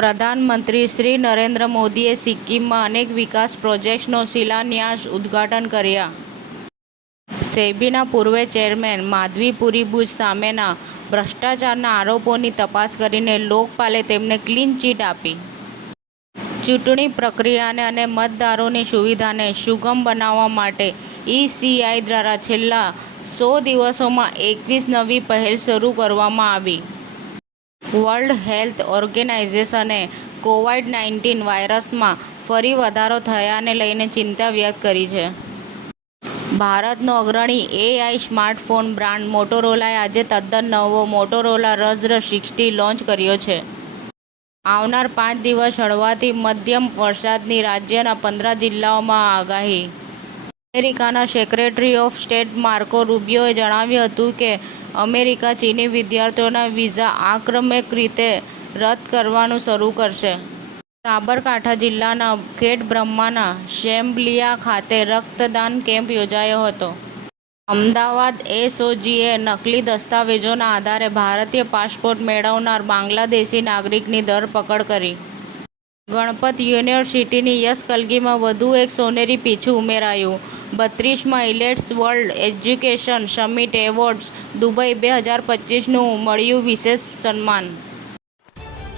પ્રધાનમંત્રી શ્રી નરેન્દ્ર મોદીએ સિક્કિમમાં અનેક વિકાસ પ્રોજેક્ટ્સનો શિલાન્યાસ ઉદ્ઘાટન કર્યા. સેબીના પૂર્વ ચેરમેન માધવી પુરી બુચ સામેના ભ્રષ્ટાચારના આરોપોની તપાસ કરીને લોકપાલે તેમને ક્લીન ચીટ આપી. ચૂંટણી પ્રક્રિયાને અને મતદારોની સુવિધાને સુગમ બનાવવા માટે ECI દ્વારા છેલ્લા 100 દિવસોમાં 21 નવી પહેલ શરૂ કરવામાં આવી. વર્લ્ડ હેલ્થ ઓર્ગેનાઇઝેશને કોવિડ-19 વાયરસમાં ફરી વધારો થયાને લઈને ચિંતા વ્યક્ત કરી છે. ભારતનો અગ્રણી AI સ્માર્ટફોન બ્રાન્ડ મોટોરોલાએ આજે તદ્દન નવો મોટોરોલા રઝ 60 લોન્ચ કર્યો છે. આવનાર 5 દિવસ હળવાથી મધ્યમ વરસાદની રાજ્યના 15 જિલ્લાઓમાં આગાહી. અમેરિકાના સેક્રેટરી ઓફ સ્ટેટ માર્કો રૂબિયોએ જણાવ્યું હતું કે અમેરિકા ચીની વિદ્યાર્થીઓના વિઝા આક્રમક રીતે રદ કરવાનું શરૂ કરશે. સાબરકાંઠા જિલ્લાના ખેડબ્રહ્માના શેમલિયા ખાતે રક્તદાન કેમ્પ યોજાયો હતો. અમદાવાદ SOGએ નકલી દસ્તાવેજોના આધારે ભારતીય પાસપોર્ટ મેળવનાર બાંગ્લાદેશી નાગરિકની ધરપકડ કરી. ગણપત યુનિવર્સિટીની યશકલગીમાં વધુ એક સોનેરી પીછું ઉમેરાયું. 32મા Elets world education summit awards Dubai 2025નું મળ્યું વિશેષ સન્માન.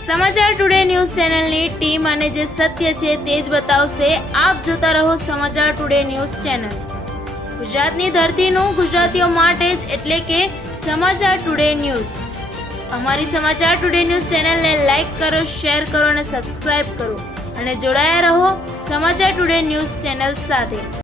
સમાચાર ટુડે ન્યૂઝ ચેનલની ટીમ અને જે સત્ય છે તે જ બતાવશે. આપ જોતા રહો સમાચાર ટુડે ન્યૂઝ ચેનલ. ગુજરાતની ધરતીનું ગુજરાતીઓ માટે જ, એટલે કે સમાચાર ટુડે ન્યૂઝ. અમારી સમાચાર ટુડે ન્યૂઝ ચેનલને લાઇક કરો, શેર કરો અને સબસ્ક્રાઇબ કરો અને જોડાયા રહો સમાચાર ટુડે ન્યૂઝ ચેનલ સાથે.